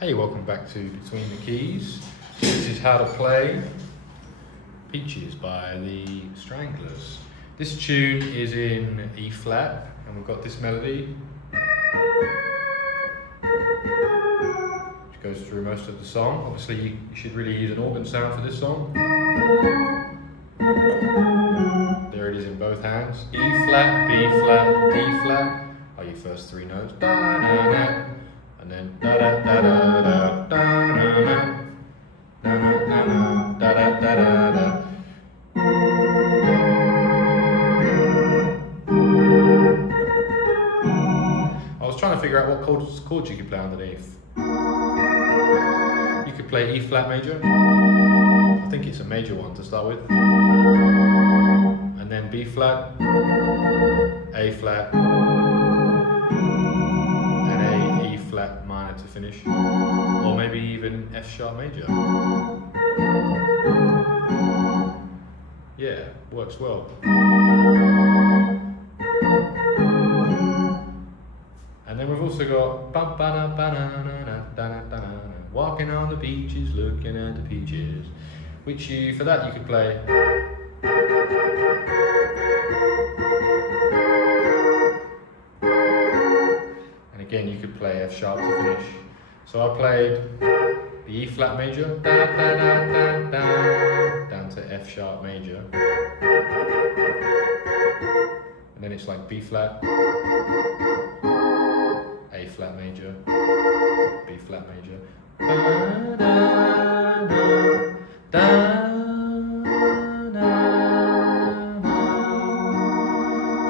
Hey, welcome back to Between the Keys. This is how to play Peaches by the Stranglers. This tune is in E flat, and we've got this melody, which goes through most of the song. Obviously, you should really use an organ sound for this song. There it is in both hands. E flat, B flat, D flat are your first three notes. Da, da, da. And then da da da da da da da da da da da da. I was trying to figure out what chords you could play underneath. You could play E flat major. I think it's a major one to start with. And then B flat, A flat, flat minor to finish, or maybe even F sharp major. Yeah, works well. And then we've also got walking on the beaches, looking at the peaches, which for that you could play. Again, you could play F sharp to finish. So I played the E flat major, da, da, da, da, da, down to F sharp major. And then it's like B flat, A flat major, B flat major. Da, da, da, da, da, da.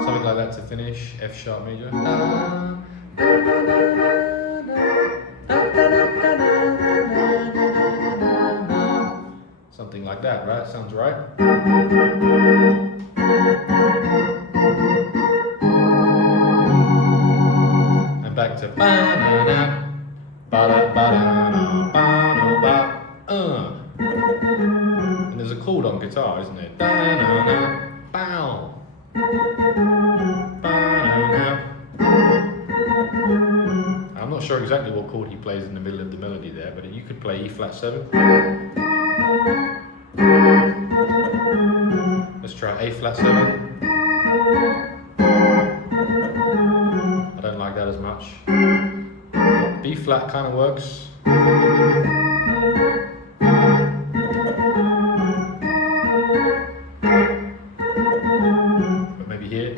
Something like that to finish, F sharp major. Da, something like that, right? Sounds right? And back to ba-da-da, ba-da-ba-da-da, ba-da-ba, and there's a chord on guitar, isn't there? Da-da-da, bow, ba-da-da. I'm not sure exactly what chord he plays in the middle of the melody there, but you could play E flat 7. Let's try A flat 7. I don't like that as much. B flat kind of works. But maybe here.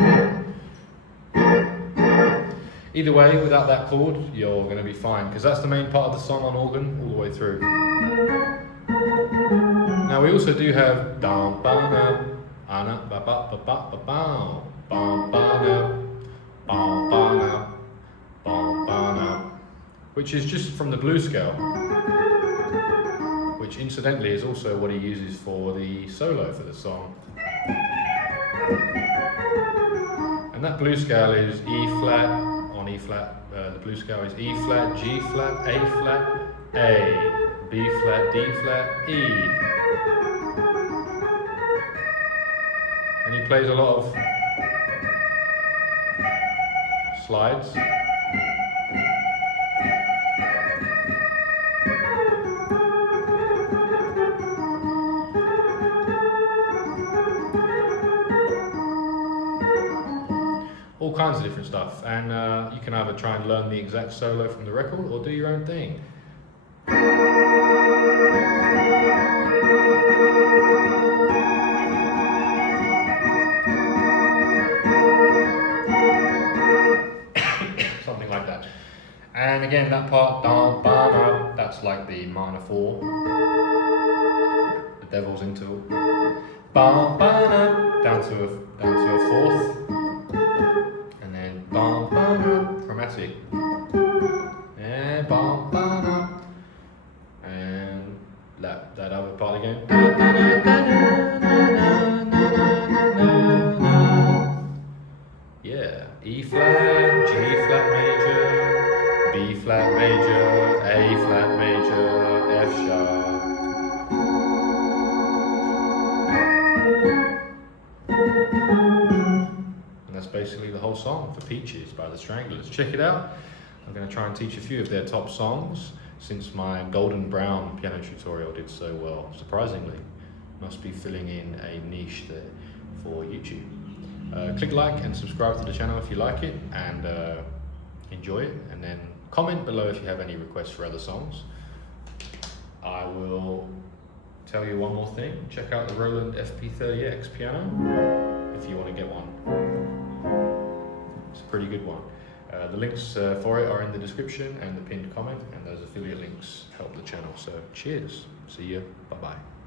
Either way, without that chord, you're going to be fine, because that's the main part of the song on organ all the way through. Now we also do have dum ba na ana ba ba ba ba ba ba bum ba na bum ba na bum ba na, which is just from the blues scale, which incidentally is also what he uses for the solo for the song. And that blues scale is E flat on E flat. The blues scale is E flat, G flat, A flat, A, B flat, D flat, E. And he plays a lot of slides. All kinds of different stuff, and you can either try and learn the exact solo from the record or do your own thing. Something like that. And again, that part, dum, ba, da, that's like the minor 4, the devil's interval. Ba, ba, da, down to a 4th. Bum, ba, da, chromatic, and bum, ba, da, and that other part again. Yeah, E flat, G flat major, B flat major, A flat major, F sharp. Basically the whole song for Peaches by the Stranglers. Check it out. I'm going to try and teach a few of their top songs. since my golden brown piano tutorial did so well, surprisingly. Must be filling in a niche there for YouTube. Click like and subscribe to the channel if you like it, and enjoy it, and then comment below if you have any requests for other songs. I will tell you one more thing, check out the Roland FP-30X piano if you want to get one. It's a pretty good one. The links for it are in the description and the pinned comment, and those affiliate links help the channel. So cheers, see you, bye bye.